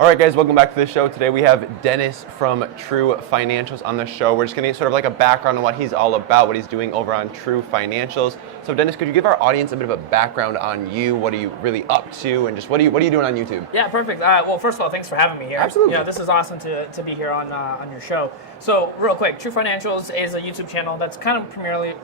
All right, guys, welcome back to the show. Today we have Denis from TruFinancials on the show. We're just going to get sort of like a background on what he's all about, what he's doing over on TruFinancials. So, Denis, could you give our audience a bit of a background on you? What are you really up to, and just what are you doing on YouTube? Yeah, perfect. Well, first of all, thanks for having me here. Absolutely. You know, this is awesome to be here on your show. So, real quick, TruFinancials is a YouTube channel that's kind of primarily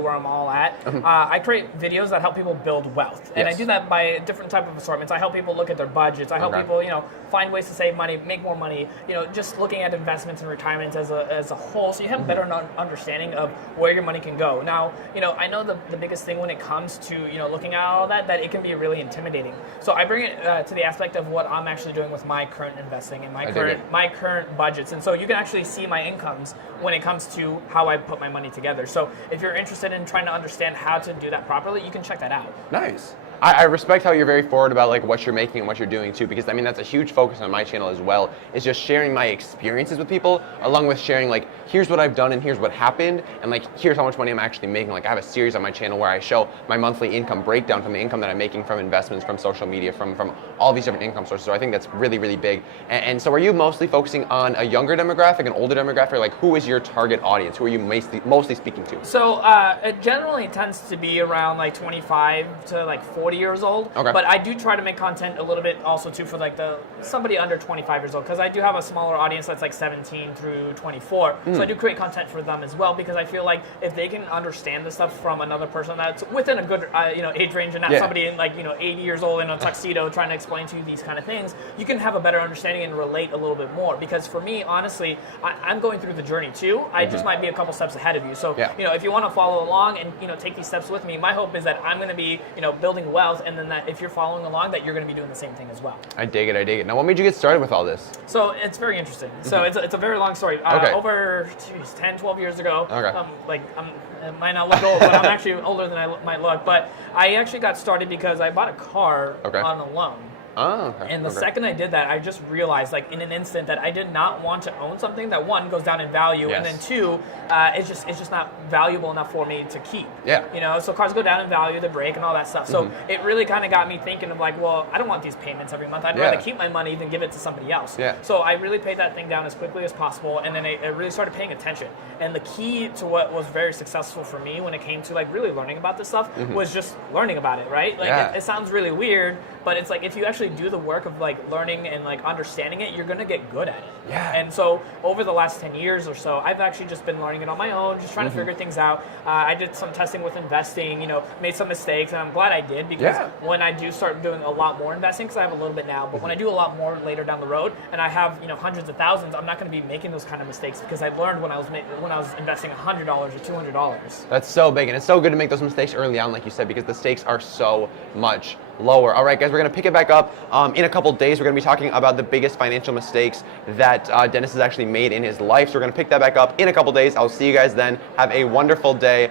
where I'm all at. I create videos that help people build wealth, and I do that by different type of assortments. I help people look at their budgets. I help people, find ways to save money, make more money. Just looking at investments and retirements as a whole, so you have a better understanding of where your money can go. Now, I know the biggest thing when it comes to looking at all that it can be really intimidating. So I bring it to the aspect of what I'm actually doing with my current investing and my current budgets, and so you can actually see my incomes when it comes to how I put my money together. So if you're interested in trying to understand how to do that properly, you can check that out. Nice. I respect how you're very forward about like what you're making and what you're doing too, because I mean that's a huge focus on my channel as well, is just sharing my experiences with people, along with sharing like here's what I've done and here's what happened, and like here's how much money I'm actually making. Like I have a series on my channel where I show my monthly income breakdown from the income that I'm making from investments, from social media, from all these different income sources. So I think that's really, really big. And so are you mostly focusing on a younger demographic, an older demographic? Like who is your target audience? Who are you mostly speaking to? So it generally tends to be around like 25 to like 40 years old. Okay. But I do try to make content a little bit also too for like somebody under 25 years old, because I do have a smaller audience that's like 17 through 24. So I do create content for them as well, because I feel like if they can understand the stuff from another person that's within a good age range, and not somebody in like 80 years old in a tuxedo trying to explain to you these kind of things, you can have a better understanding and relate a little bit more. Because for me, honestly, I'm going through the journey too. I just might be a couple steps ahead of you. So if you want to follow along and take these steps with me, my hope is that I'm going to be building wealth, and then that if you're following along, that you're going to be doing the same thing as well. I dig it. Now, what made you get started with all this? So it's very interesting. So it's a very long story. Over 10, 12 years ago, I might not look old, but I'm actually older than I might look. But I actually got started because I bought a car on a loan. Oh, okay. And the second I did that, I just realized, like in an instant, that I did not want to own something that one goes down in value, and then two, it's just not valuable enough for me to keep. So cars go down in value, they break, and all that stuff. So it really kind of got me thinking of like, well, I don't want these payments every month. I'd rather keep my money than give it to somebody else. So I really paid that thing down as quickly as possible, and then I really started paying attention. And the key to what was very successful for me when it came to like really learning about this stuff was just learning about it, right? Like it sounds really weird, but it's like if you actually do the work of like learning and like understanding it, you're gonna get good at it. And so over the last 10 years or so, I've actually just been learning it on my own, just trying to figure things out. I did some testing with investing, made some mistakes, and I'm glad I did, because when I do start doing a lot more investing, because I have a little bit now, but when I do a lot more later down the road, and I have hundreds of thousands, I'm not going to be making those kind of mistakes, because I learned when I was investing $100 or $200. That's so big, and it's so good to make those mistakes early on, like you said, because the stakes are so much lower. All right, guys, we're going to pick it back up in a couple days. We're going to be talking about the biggest financial mistakes that Denis has actually made in his life. So we're going to pick that back up in a couple days. I'll see you guys then. Have a wonderful day.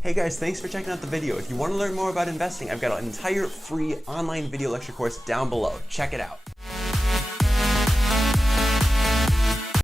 Hey guys, thanks for checking out the video. If you want to learn more about investing, I've got an entire free online video lecture course down below. Check it out.